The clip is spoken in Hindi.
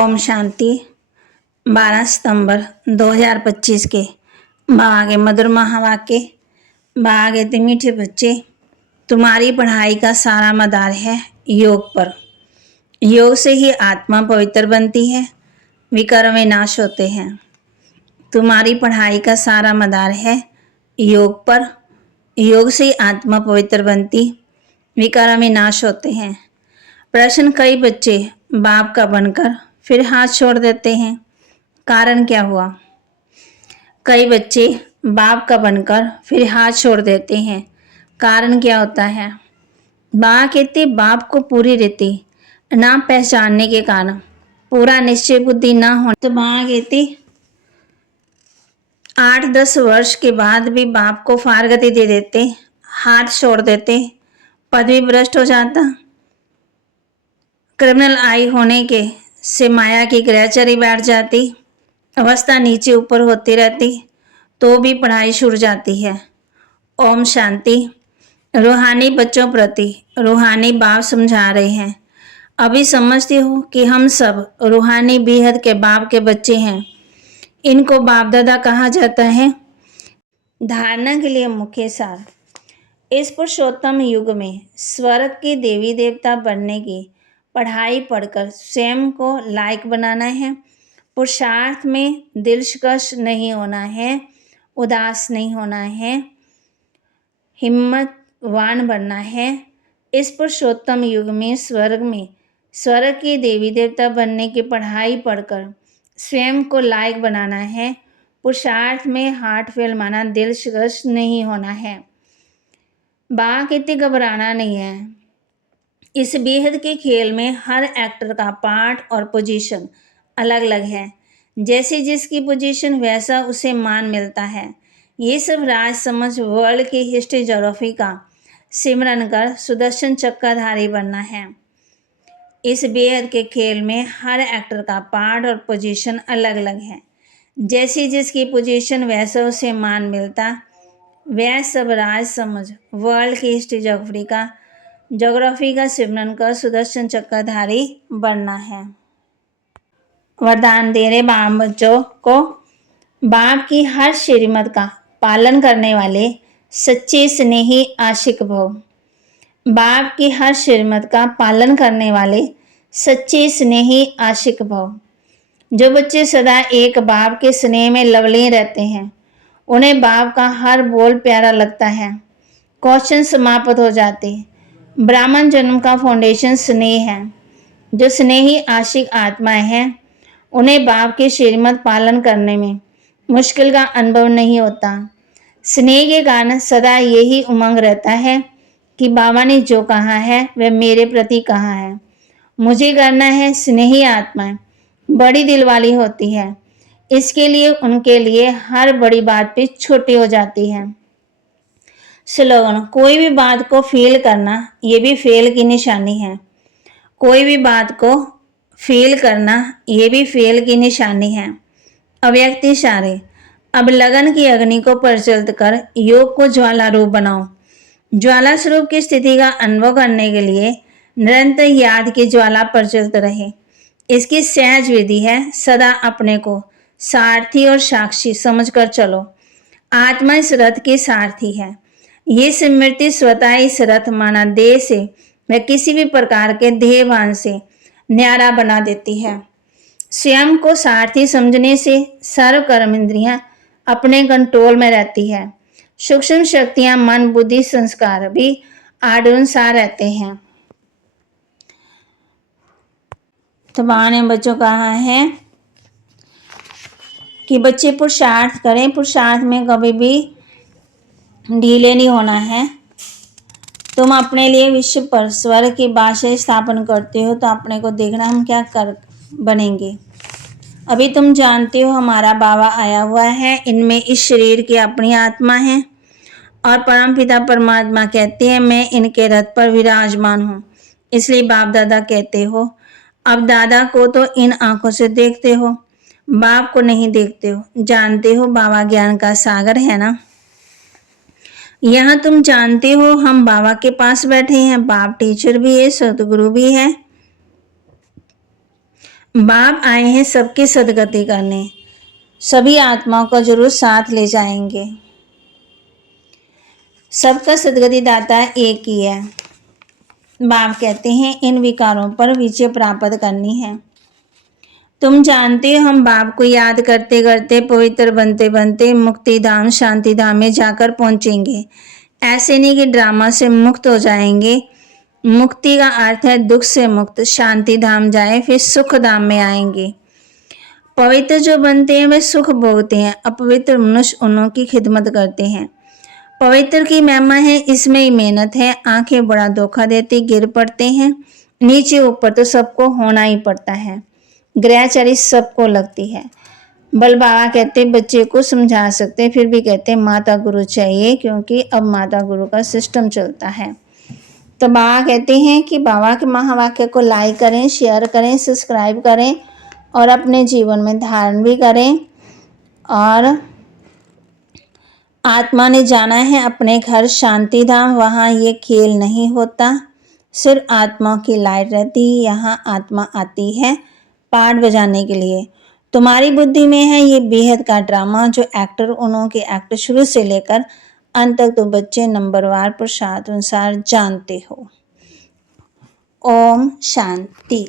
ओम शांति। 12 सितंबर 2025 के बाबा के मधुर महावाक्य। बाबा कहते मीठे बच्चे, तुम्हारी पढ़ाई का सारा मदार है योग पर। योग से ही आत्मा पवित्र बनती है, विकार विनाश होते हैं। तुम्हारी पढ़ाई का सारा मदार है योग पर। योग से ही आत्मा पवित्र बनती, विकार विनाश होते हैं। प्रश्न: कई बच्चे बाप का बनकर फिर हाथ छोड़ देते हैं, कारण क्या हुआ? कई बच्चे बाप का बनकर फिर हाथ छोड़ देते हैं, कारण क्या होता है? बाबा कहते बाप को पूरी रीति ना पहचानने के कारण, पूरा निश्चय बुद्धि ना होने। तो बाबा कहते 8-10 वर्ष के बाद भी बाप को फारगति दे देते, हाथ छोड़ देते, पदवी भ्रष्ट हो जाता। क्रिमिनल आई होने के से माया की ग्रहचरी बैठ जाती, अवस्था नीचे ऊपर होती रहती, तो भी पढ़ाई छूट जाती है। ओम शांति। रूहानी बच्चों प्रति रूहानी बाप समझा रहे हैं। अभी समझते हो कि हम सब रूहानी बेहद के बाप के बच्चे हैं। इनको बाप दादा कहा जाता है। धारणा के लिए मुख्य सार: इस पुरुषोत्तम युग में स्वर्ग के देवी देवता बनने की पढ़ाई पढ़कर स्वयं को लायक बनाना है। पुरुषार्थ में दिलकश नहीं होना है, उदास नहीं होना है, हिम्मतवान बनना है। इस पुरुषोत्तम युग में स्वर्ग के देवी देवता बनने की पढ़ाई पढ़कर स्वयं को लायक बनाना है। पुरुषार्थ में हार्ट फेल माना, दिलकश नहीं होना है। बाबा कहते घबराना नहीं है। इस बेहद के खेल में हर एक्टर का पार्ट और पोजीशन अलग अलग है। जैसे जिसकी पोजीशन वैसा उसे मान मिलता है। ये सब राज समझ वर्ल्ड की हिस्ट्री ज्योग्राफी का सिमरन कर सुदर्शन चक्राधारी बनना है। इस बेहद के खेल में हर एक्टर का पार्ट और पोजीशन अलग अलग है। जैसी जिसकी पोजीशन वैसा उसे मान मिलता, वह सब राज समझ वर्ल्ड की हिस्ट्री ज्योग्राफी का सिमरन कर सुदर्शन चक्राधारी बनना है। वरदान दे रहे बाप बच्चों को, बाप की हर श्रीमत का पालन करने वाले सच्चे स्नेही आशिक भव। बाप की हर श्रीमत का पालन करने वाले सच्चे स्नेही आशिक भव। जो बच्चे सदा एक बाप के स्नेह में लवलीन रहते हैं, उन्हें बाप का हर बोल प्यारा लगता है। क्वेश्चन समाप्त हो जाते। ब्राह्मण जन्म का फाउंडेशन स्नेह है। जो स्नेही आशिक आत्माएं हैं, उन्हें बाप के श्रीमत पालन करने में मुश्किल का अनुभव नहीं होता। स्नेह के कारण सदा यही उमंग रहता है कि बाबा ने जो कहा है वह मेरे प्रति कहा है, मुझे करना है। स्नेही आत्माएं बड़ी दिल वाली होती है, इसके लिए उनके लिए हर बड़ी बात भी छोटी हो जाती है। स्लोगन: कोई भी बात को फील करना, ये भी फेल की निशानी है। कोई भी बात को फील करना, ये भी फेल की निशानी है। अव्यक्त इशारे: अब लगन की अग्नि को प्रज्वलित कर योग को ज्वाला रूप बनाओ। ज्वाला स्वरूप की स्थिति का अनुभव करने के लिए निरंतर याद की ज्वाला प्रज्वलित रहे। इसकी सहज विधि है, सदा अपने को सारथी और साक्षी समझकर चलो। आत्मा इस रथ की सारथी है। ये स्मृति स्वतः इस रथ माना देह से व किसी भी प्रकार के देहभान से न्यारा बना देती है। स्वयं को सारथी समझने से सर्व कर्म इंद्रियां अपने कंट्रोल में रहती है। सूक्ष्म शक्तियां मन बुद्धि संस्कार भी आडनुसार रहते हैं। तो बाबा ने बच्चों कहा है कि बच्चे पुरुषार्थ करें, पुरुषार्थ में कभी भी ढीले नहीं होना है। तुम अपने लिए विश्व पर स्वर्ग की भाषा स्थापन करते हो, तो अपने को देखना हम क्या कर बनेंगे। अभी तुम जानते हो हमारा बाबा आया हुआ है, इनमें इस शरीर की अपनी आत्मा है और परमपिता परमात्मा कहते हैं मैं इनके रथ पर विराजमान हूँ। इसलिए बाप दादा कहते हो। अब दादा को तो इन आंखों से देखते हो, बाप को नहीं देखते हो। जानते हो बाबा ज्ञान का सागर है ना। यहाँ तुम जानते हो हम बाबा के पास बैठे हैं। बाप टीचर भी है, सतगुरु भी है। बाप आए हैं सबकी सदगति करने, सभी आत्माओं को जरूर साथ ले जाएंगे। सबका सदगति दाता एक ही है। बाप कहते हैं इन विकारों पर विजय प्राप्त करनी है। तुम जानते हो हम बाप को याद करते करते पवित्र बनते बनते मुक्ति धाम शांति धाम में जाकर पहुंचेंगे। ऐसे नहीं कि ड्रामा से मुक्त हो जाएंगे। मुक्ति का अर्थ है दुख से मुक्त, शांति धाम जाए फिर सुख धाम में आएंगे। पवित्र जो बनते हैं वे सुख भोगते हैं, अपवित्र मनुष्य उन्हों की खिदमत करते हैं। पवित्र की महिमा है, इसमें ही मेहनत है। आंखें बड़ा धोखा देती गिर पड़ते हैं, नीचे ऊपर तो सबको होना ही पड़ता है। ग्रहचारी सबको लगती है। बल बाबा कहते बच्चे को समझा सकते, फिर भी कहते माता गुरु चाहिए, क्योंकि अब माता गुरु का सिस्टम चलता है। तो बाबा कहते हैं कि बाबा के महावाक्य को लाइक करें, शेयर करें, सब्सक्राइब करें और अपने जीवन में धारण भी करें। और आत्मा ने जाना है अपने घर शांति धाम, वहाँ ये खेल नहीं होता, सिर्फ आत्मा की लाइट रहती है। यहाँ आत्मा आती है पार्ट बजाने के लिए। तुम्हारी बुद्धि में है ये बेहद का ड्रामा, जो एक्टर उन्हों के एक्ट शुरू से लेकर अंत तक तो बच्चे नंबरवार प्रसाद अनुसार जानते हो। ओम शांति।